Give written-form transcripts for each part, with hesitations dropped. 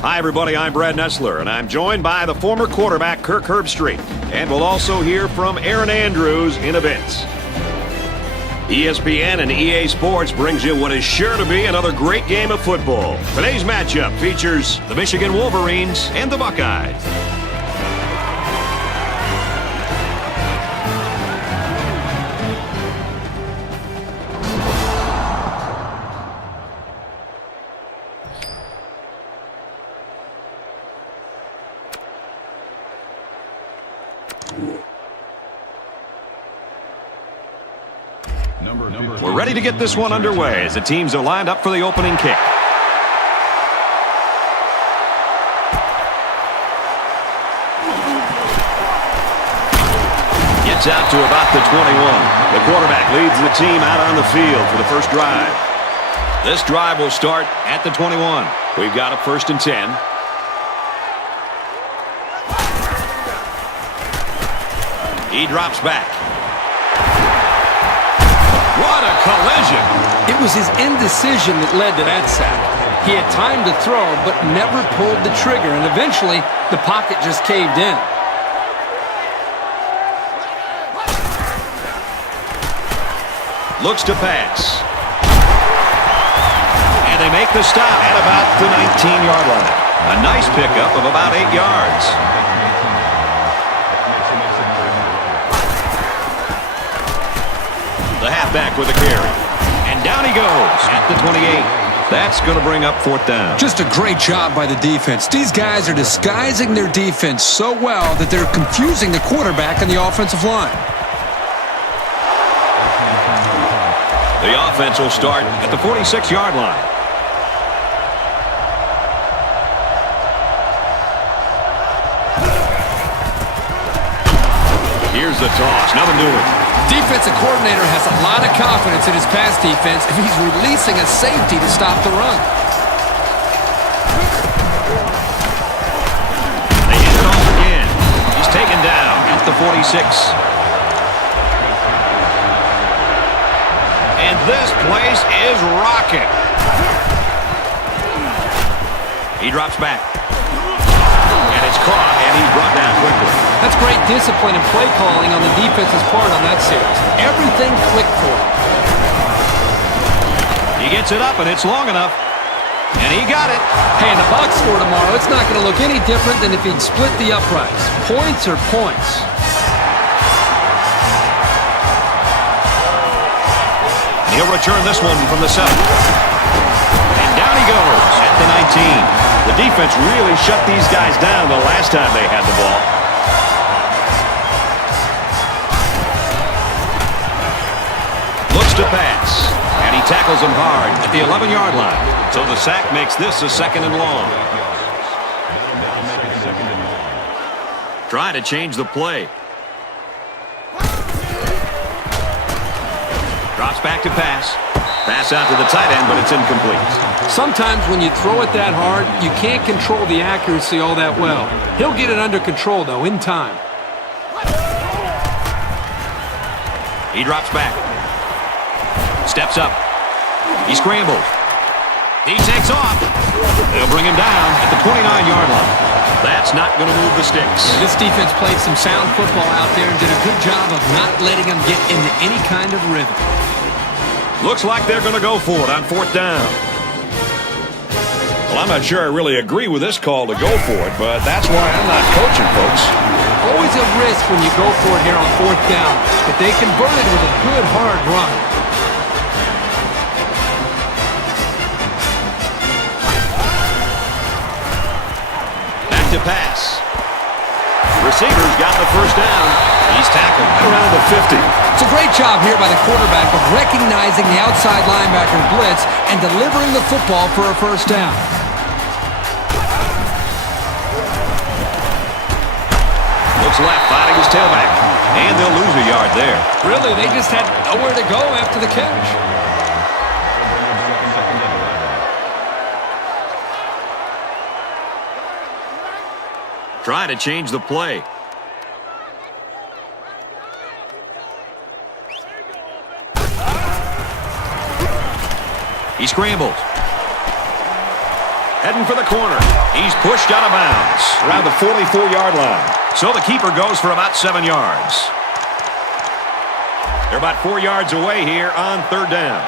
Hi, everybody. I'm Brad Nessler, and I'm joined by the former quarterback, Kirk Herbstreit. And we'll also hear from Aaron Andrews in a bit. ESPN and EA Sports brings you what is sure to be another great game of football. Today's matchup features the Michigan Wolverines and the Buckeyes. We're ready to get this one underway as the teams are lined up for the opening kick. Gets out to about the 21. The quarterback leads the team out on the field for the first drive. This drive will start at the 21. We've got a 1st and 10. He drops back. What a collision! It was his indecision that led to that sack. He had time to throw, but never pulled the trigger, and eventually, the pocket just caved in. Looks to pass. And they make the stop at about the 19-yard line. A nice pickup of about 8 yards. The halfback with a carry. And down he goes at the 28. That's going to bring up 4th down. Just a great job by the defense. These guys are disguising their defense so well that they're confusing the quarterback and the offensive line. The offense will start at the 46-yard line. Here's the toss. Nothing doing. Defensive coordinator has a lot of confidence in his pass defense if he's releasing a safety to stop the run. They hit it off again. He's taken down at the 46. And this place is rocking. He drops back. And it's caught, and he's brought down quickly. That's great discipline and play calling on the defense's part on that series. Everything clicked for him. He gets it up, and it's long enough. And he got it. Hey, in the box score tomorrow, it's not going to look any different than if he'd split the uprights. Points are points. And he'll return this one from the 7. And down he goes at the 19. The defense really shut these guys down the last time they had the ball. Looks to pass. And he tackles him hard at the 11-yard line. So the sack makes this a 2nd and long. Trying to change the play. Drops back to pass. Pass out to the tight end, but it's incomplete. Sometimes when you throw it that hard, you can't control the accuracy all that well. He'll get it under control, though, in time. He drops back. Steps up. He scrambles. He takes off. They'll bring him down at the 29-yard line. That's not going to move the sticks. This defense played some sound football out there and did a good job of not letting them get into any kind of rhythm. Looks like they're going to go for it on 4th down. Well, I'm not sure I really agree with this call to go for it, but that's why I'm not coaching, folks. Always a risk when you go for it here on 4th down, but they converted with a good, hard run. Back to pass. Receivers got the 1st down. He's tackled around the 50. It's a great job here by the quarterback of recognizing the outside linebacker blitz and delivering the football for a 1st down. Looks left, finding his tailback. And they'll lose a yard there. Really, they just had nowhere to go after the catch. Trying to change the play. He scrambles. Heading for the corner. He's pushed out of bounds around the 44-yard line. So the keeper goes for about 7 yards. They're about 4 yards away here on third down.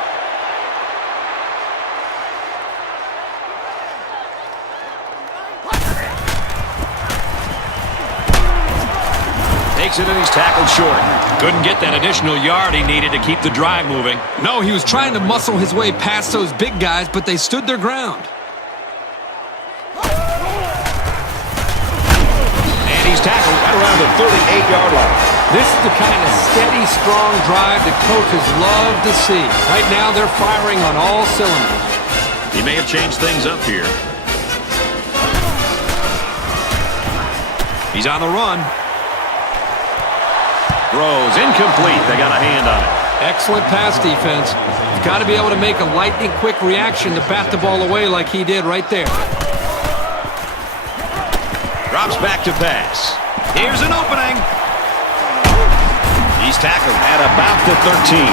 Takes it and he's tackled short. Couldn't get that additional yard he needed to keep the drive moving. No, he was trying to muscle his way past those big guys, but they stood their ground. And he's tackled right around the 38-yard line. This is the kind of steady, strong drive that coaches love to see. Right now, they're firing on all cylinders. He may have changed things up here. He's on the run. Throws incomplete. They got a hand on it. Excellent pass defense. You've got to be able to make a lightning-quick reaction to bat the ball away like he did right there. Drops back to pass. Here's an opening. He's tackled at about the 13.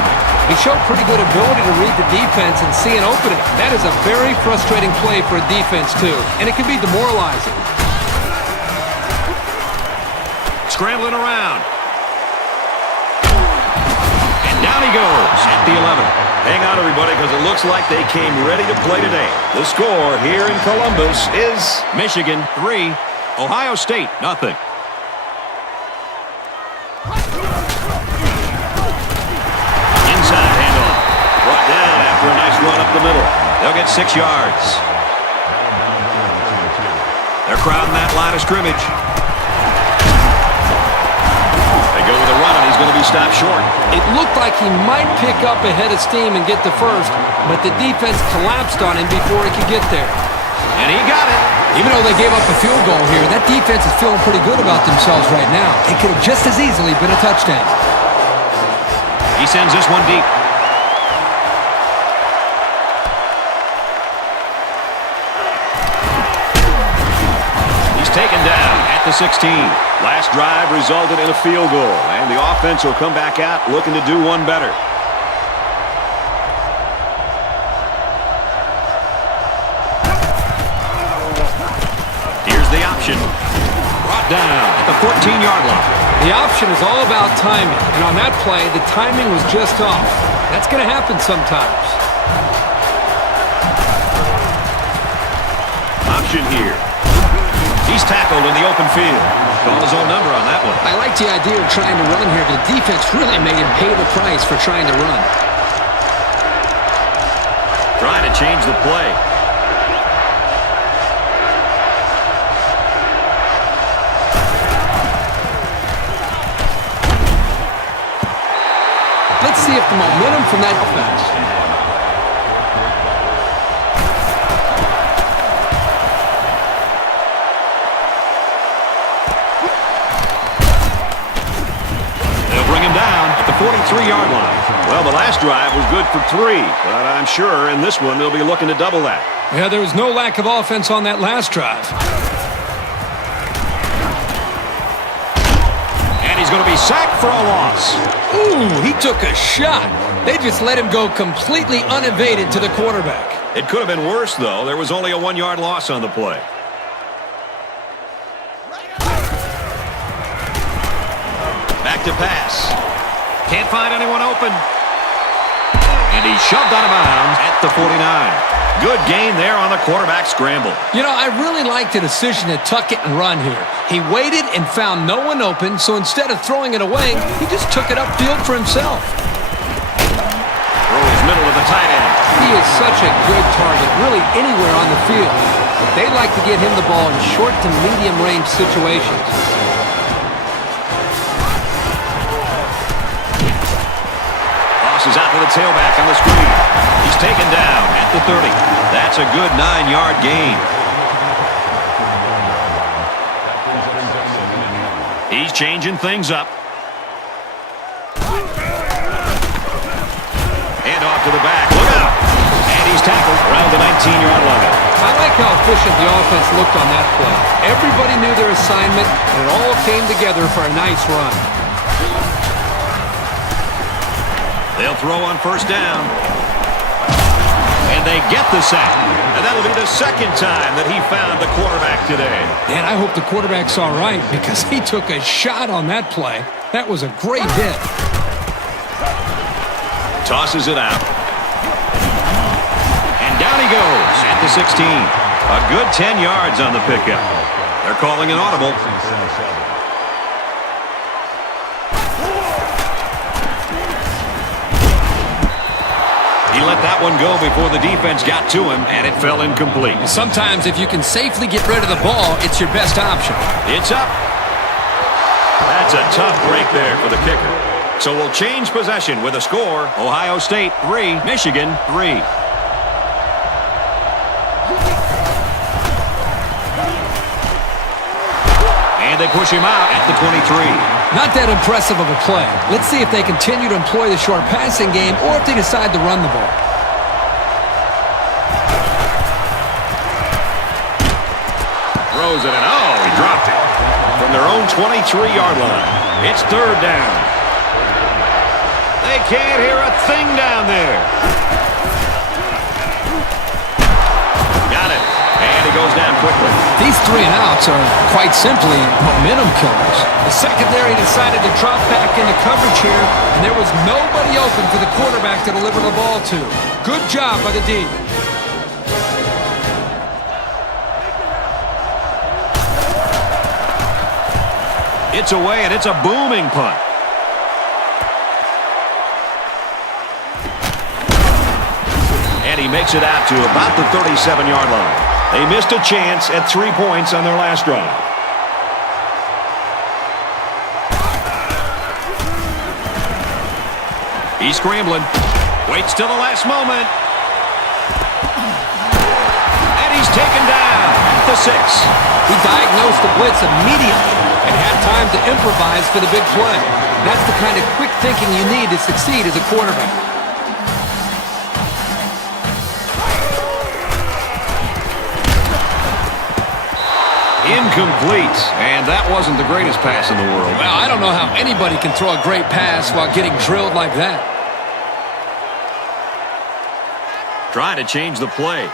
He showed pretty good ability to read the defense and see an opening. That is a very frustrating play for a defense, too, and it can be demoralizing. Scrambling around. And down he goes at the 11. Hang on, everybody, because it looks like they came ready to play today. The score here in Columbus is Michigan 3, Ohio State 0. Inside handoff. Brought down after a nice run up the middle. They'll get 6 yards. They're crowding that line of scrimmage. They go with a run, and he's going to be stopped short. It looked like he might pick up a head of steam and get the first, but the defense collapsed on him before he could get there. And he got it. Even though they gave up a field goal here, that defense is feeling pretty good about themselves right now. It could have just as easily been a touchdown. He sends this one deep. He's taken down at the 16. Last drive resulted in a field goal, and the offense will come back out looking to do one better. Here's the option. Brought down at the 14-yard line. The option is all about timing, and on that play, the timing was just off. That's going to happen sometimes. Option here. He's tackled in the open field. Called his own number on that one. I like the idea of trying to run here. The defense really made him pay the price for trying to run. Trying to change the play. Let's see if the momentum from that offense. They'll bring him down at the 43-yard line. Well, the last drive was good for 3, but I'm sure in this one they'll be looking to double that. Yeah, there was no lack of offense on that last drive. He's going to be sacked for a loss. Ooh, he took a shot. They just let him go completely unevaded to the quarterback. It could have been worse, though. There was only a 1-yard loss on the play. Back to pass. Can't find anyone open. And he's shoved out of bounds at the 49. Good gain there on the quarterback scramble. You know, I really like the decision to tuck it and run here. He waited and found no one open, so instead of throwing it away, he just took it upfield for himself. Throws middle of the tight end. He is such a good target, really anywhere on the field. But they like to get him the ball in short to medium range situations. Tosses out to the tailback on the screen. He's taken down at the 30. That's a good 9-yard gain. He's changing things up. Hand off to the back. Look out. And he's tackled around the 19-yard line. I like how efficient the offense looked on that play. Everybody knew their assignment, and it all came together for a nice run. They'll throw on first down. And they get the sack. And that'll be the second time that he found the quarterback today. Man, I hope the quarterback's all right because he took a shot on that play. That was a great hit. Tosses it out. And down he goes at the 16. A good 10 yards on the pickup. They're calling an audible. He let that one go before the defense got to him, and it fell incomplete. Sometimes if you can safely get rid of the ball, it's your best option. It's up. That's a tough break there for the kicker. So we'll change possession with a score. Ohio State 3, Michigan 3. And they push him out at the 23. Not that impressive of a play. Let's see if they continue to employ the short passing game or if they decide to run the ball. Throws it, and oh, he dropped it. From their own 23-yard line. It's third down. They can't hear a thing down there. Got it. And he goes down quickly. These 3 and outs are quite simply momentum killers. The secondary decided to drop back into coverage here, and there was nobody open for the quarterback to deliver the ball to. Good job by the D. It's away, and it's a booming punt. And he makes it out to about the 37-yard line. They missed a chance at 3 points on their last drive. He's scrambling. Waits till the last moment. And he's taken down at the 6. He diagnosed the blitz immediately and had time to improvise for the big play. That's the kind of quick thinking you need to succeed as a quarterback. Incomplete, and that wasn't the greatest pass in the world. Well, I don't know how anybody can throw a great pass while getting drilled like that. Trying to change the play.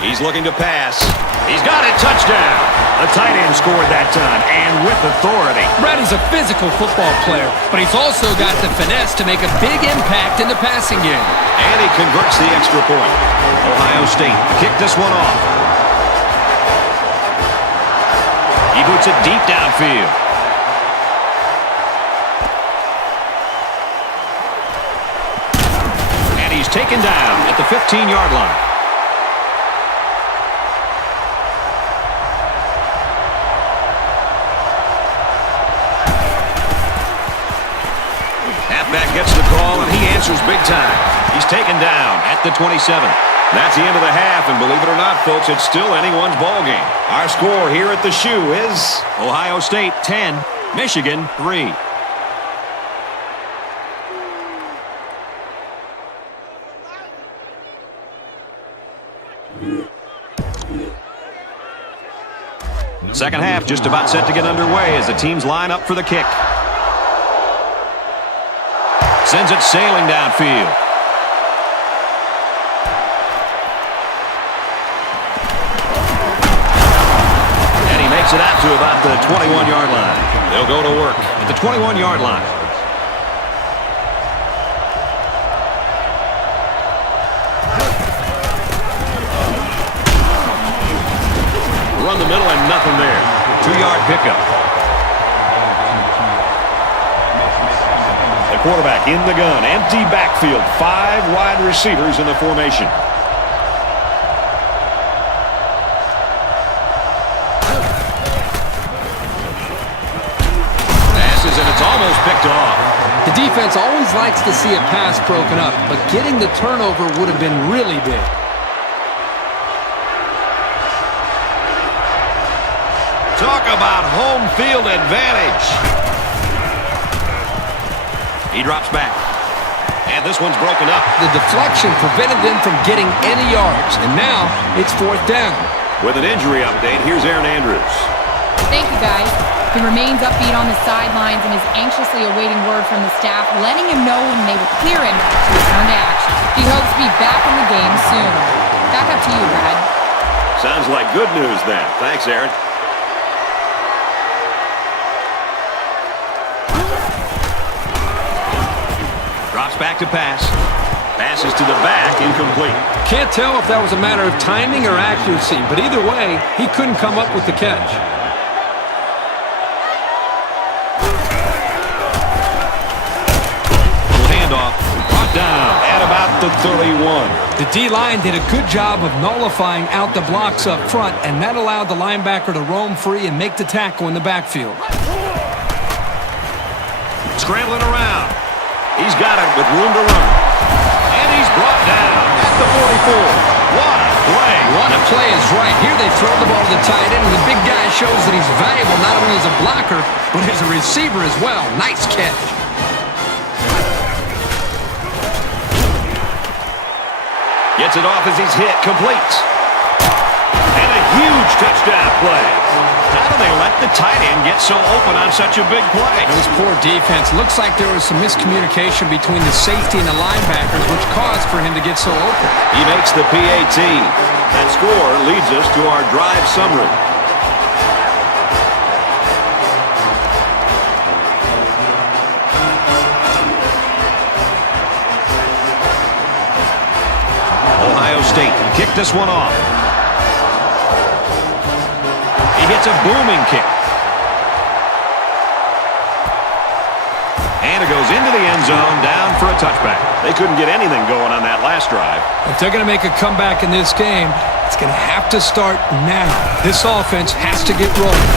He's looking to pass. He's got it, touchdown. The tight end scored that time, and with authority. Brady's a physical football player, but he's also got the finesse to make a big impact in the passing game. And he converts the extra point. Ohio State kicked this one off. He boots it deep downfield. And he's taken down at the 15-yard line. Halfback gets the call, and he answers big time. He's taken down at the 27. That's the end of the half, and believe it or not, folks, it's still anyone's ball game. Our score here at the Shoe is Ohio State 10, Michigan 3. Second half just about set to get underway as the teams line up for the kick. Sends it sailing downfield. And he makes it out to about the 21-yard line. They'll go to work at the 21-yard line. Run the middle and nothing there. 2-yard pickup. Quarterback in the gun, empty backfield, 5 wide receivers in the formation. Passes, and it's almost picked off. The defense always likes to see a pass broken up, but getting the turnover would have been really big. Talk about home field advantage. He drops back. And this one's broken up. The deflection prevented them from getting any yards. And now it's 4th down. With an injury update, here's Aaron Andrews. Thank you, guys. He remains upbeat on the sidelines and is anxiously awaiting word from the staff, letting him know when they will clear him to return to action. He hopes to be back in the game soon. Back up to you, Brad. Sounds like good news then. Thanks, Aaron. Drops back to pass. Passes to the back, incomplete. Can't tell if that was a matter of timing or accuracy, but either way, he couldn't come up with the catch. Little handoff. Brought down at about the 31. The D-line did a good job of nullifying out the blocks up front, and that allowed the linebacker to roam free and make the tackle in the backfield. Scrambling around. He's got it with room to run. And he's brought down at the 44. What a play. What a play is right. Here they throw the ball to the tight end, and the big guy shows that he's valuable not only as a blocker, but as a receiver as well. Nice catch. Gets it off as he's hit. Completes. And a huge touchdown play. How do they let the tight end get so open on such a big play? It was poor defense. Looks like there was some miscommunication between the safety and the linebackers, which caused for him to get so open. He makes the PAT. That score leads us to our drive summary. Ohio State kicked this one off. He hits a booming kick. And it goes into the end zone, down for a touchback. They couldn't get anything going on that last drive. If they're going to make a comeback in this game, it's going to have to start now. This offense has to get rolling.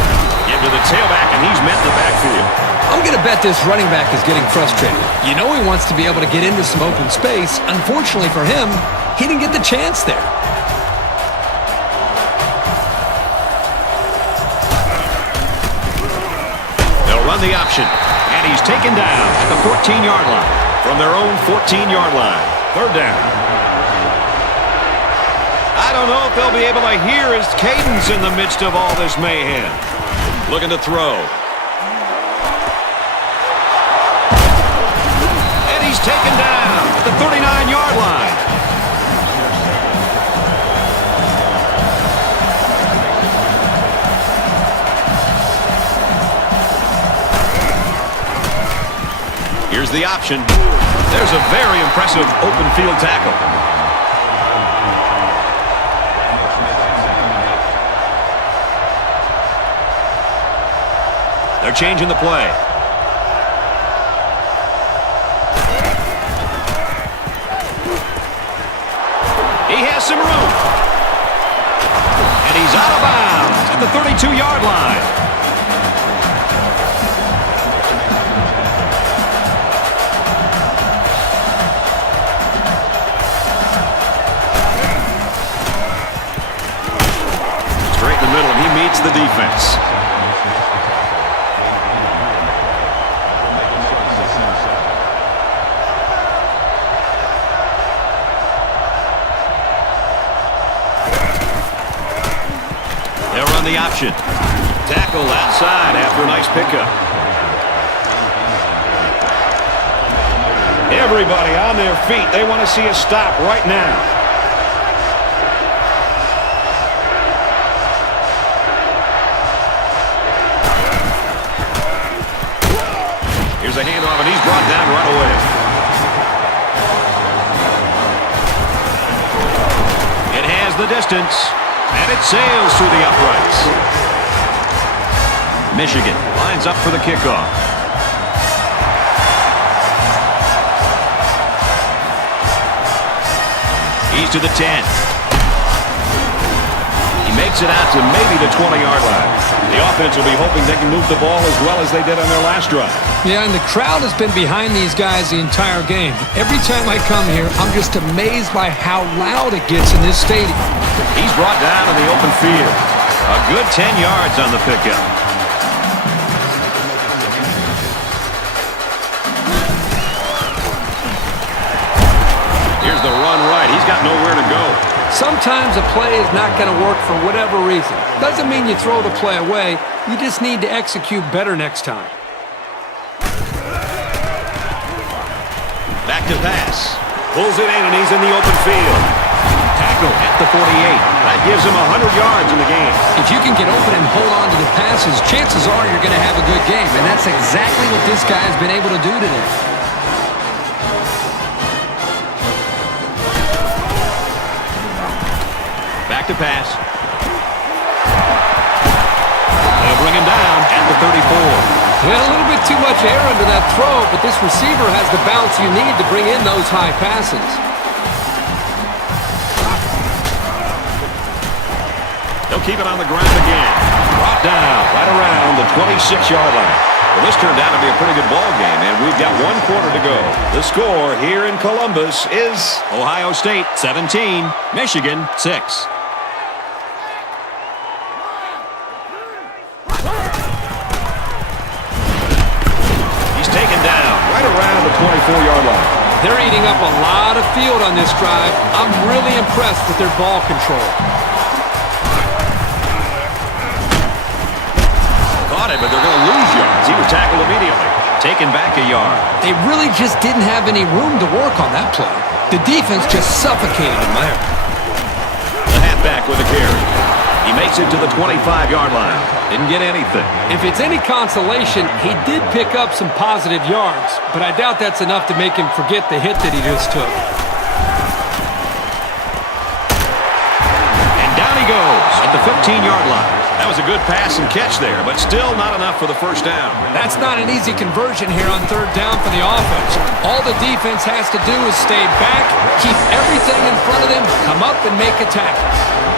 Give to the tailback, and he's met in the backfield. I'm going to bet this running back is getting frustrated. You know he wants to be able to get into some open space. Unfortunately for him, he didn't get the chance there. They'll run the option, and he's taken down at the 14-yard line. From their own 14-yard line. Third down. I don't know if they'll be able to hear his cadence in the midst of all this mayhem. Looking to throw. And he's taken down at the 39-yard line. Here's the option. There's a very impressive open field tackle. They're changing the play. He has some room. And he's out of bounds at the 32-yard line. Middle, and he meets the defense. They'll run the option. Tackle outside after a nice pickup. Everybody on their feet. They want to see a stop right now. Here's a handoff, and he's brought down right away. It has the distance, and it sails through the uprights. Michigan lines up for the kickoff. He's to the 10. He makes it out to maybe the 20-yard line. The offense will be hoping they can move the ball as well as they did on their last drive. Yeah, and the crowd has been behind these guys the entire game. Every time I come here, I'm just amazed by how loud it gets in this stadium. He's brought down in the open field. A good 10 yards on the pickup. Here's the run right. He's got nowhere to go. Sometimes a play is not going to work for whatever reason. Doesn't mean you throw the play away. You just need to execute better next time. Back to pass. Pulls it in, and he's in the open field. Tackle at the 48. That gives him 100 yards in the game. If you can get open and hold on to the passes, chances are you're going to have a good game. And that's exactly what this guy has been able to do today. Back to pass. They'll bring him down at the 34. Well, a little bit too much air under that throw, but this receiver has the bounce you need to bring in those high passes. They'll keep it on the ground again. Brought down right around the 26-yard line. Well, this turned out to be a pretty good ball game, and we've got 1 quarter to go. The score here in Columbus is Ohio State 17, Michigan 6. Around the 24-yard line. They're eating up a lot of field on this drive. I'm really impressed with their ball control. Caught it, but they're going to lose yards. He was tackled immediately. Taken back a yard. They really just didn't have any room to work on that play. The defense just suffocated them there. The halfback with a carry. He makes it to the 25-yard line. Didn't get anything. If it's any consolation, he did pick up some positive yards, but I doubt that's enough to make him forget the hit that he just took. And down he goes at the 15-yard line. That was a good pass and catch there, but still not enough for the first down. That's not an easy conversion here on 3rd down for the offense. All the defense has to do is stay back, keep everything in front of them, come up and make a tackle.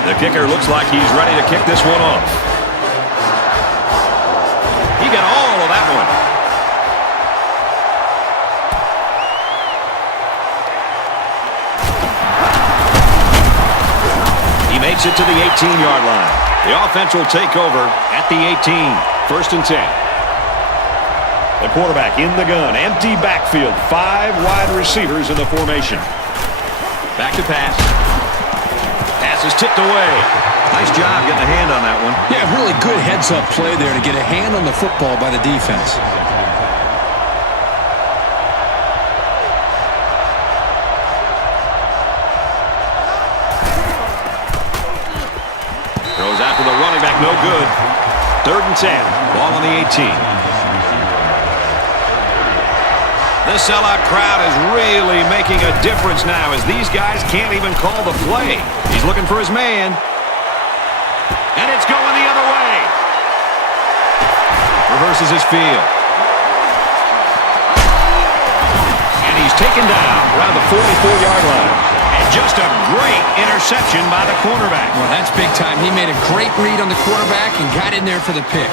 The kicker looks like he's ready to kick this one off. He got all of that one. He makes it to the 18-yard line. The offense will take over at the 18. 1st and 10. The quarterback in the gun. Empty backfield. 5 wide receivers in the formation. Back to pass. Pass is tipped away. Nice job getting a hand on that one. Yeah, really good heads-up play there to get a hand on the football by the defense. Throws out to the running back, no good. 3rd and 10. Ball on the 18. The sellout crowd is really making a difference now as these guys can't even call the play. He's looking for his man. And it's going the other way. Reverses his field. And he's taken down around the 44-yard line. And just a great interception by the cornerback. Well, that's big time. He made a great read on the quarterback and got in there for the pick.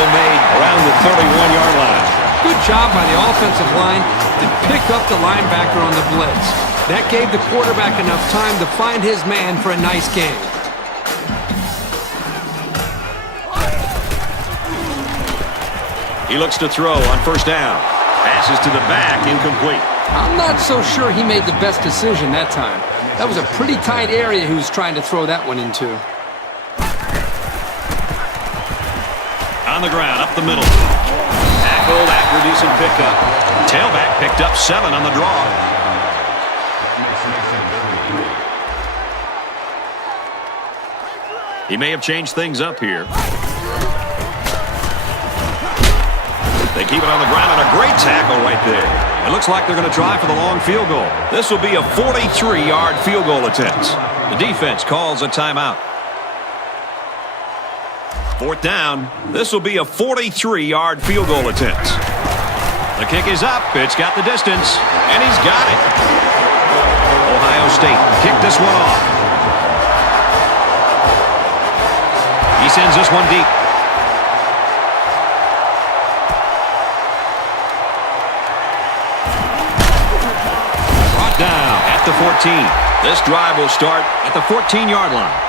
Made around the 31-yard line. Good job by the offensive line to pick up the linebacker on the blitz. That gave the quarterback enough time to find his man for a nice game. He looks to throw on 1st down. Passes to the back, incomplete. I'm not so sure he made the best decision that time. That was a pretty tight area he was trying to throw that one into. On the ground, up the middle. Tackled after a decent pickup. Tailback picked up 7 on the draw. He may have changed things up here. They keep it on the ground and a great tackle right there. It looks like they're going to try for the long field goal. This will be a 43-yard field goal attempt. The defense calls a timeout. 4th down. This will be a 43-yard field goal attempt. The kick is up. It's got the distance. And he's got it. Ohio State kick this one off. He sends this one deep. Brought down at the 14. This drive will start at the 14-yard line.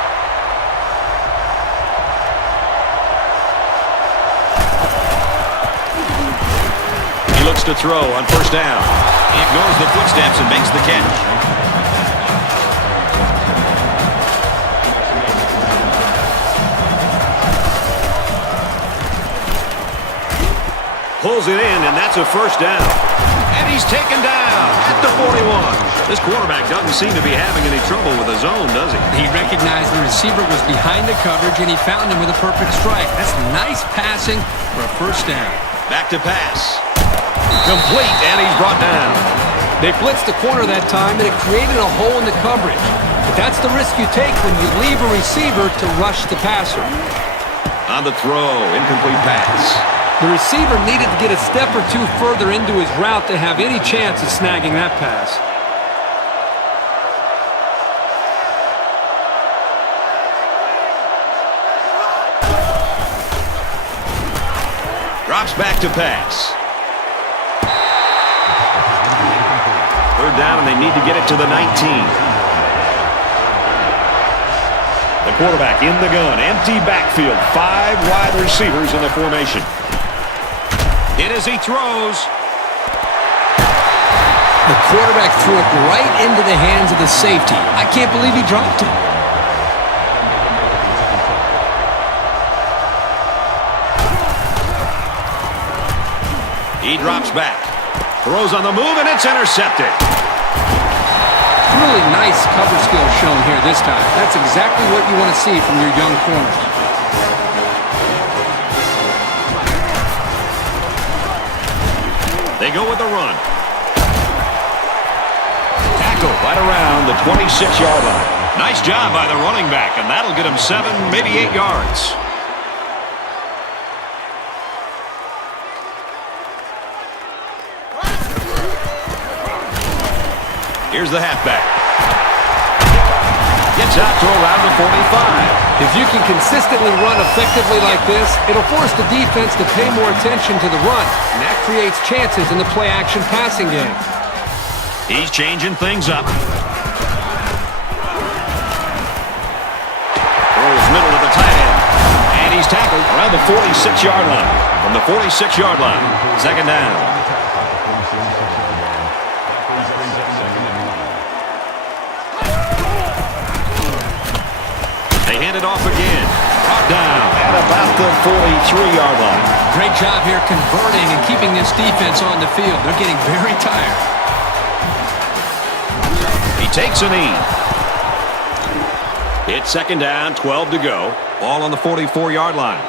Looks to throw on 1st down. He ignores the footsteps and makes the catch. Pulls it in, and that's a first down. And he's taken down at the 41. This quarterback doesn't seem to be having any trouble with his zone, does he? He recognized the receiver was behind the coverage, and he found him with a perfect strike. That's nice passing for a first down. Back to pass. Complete, and he's brought down. They blitzed the corner that time, and it created a hole in the coverage. But that's the risk you take when you leave a receiver to rush the passer. On the throw, incomplete pass. The receiver needed to get a step or two further into his route to have any chance of snagging that pass. Drops back to pass. Third down, and they need to get it to the 19. The quarterback in the gun. Empty backfield. 5 wide receivers in the formation. Hit as he throws. The quarterback threw it right into the hands of the safety. I can't believe he dropped it. He drops back. Throws on the move, and it's intercepted. Really nice cover skill shown here this time. That's exactly what you want to see from your young corners. They go with the run. Tackle right around the 26-yard line. Nice job by the running back, and that'll get him 7, maybe 8 yards. Here's the halfback. Gets out to around the 45. If you can consistently run effectively like this, it'll force the defense to pay more attention to the run, and that creates chances in the play-action passing game. He's changing things up. Throws middle to the tight end. And he's tackled around the 46-yard line. From the 46-yard line, second down. They hand it off again. Brought down at about the 43-yard line. Great job here converting and keeping this defense on the field. They're getting very tired. He takes a knee. It's second down, 12 to go. Ball on the 44-yard line.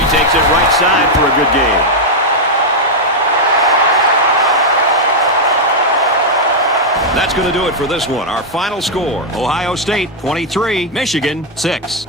He takes it right side for a good gain. That's going to do it for this one. Our final score, Ohio State 23, Michigan 6.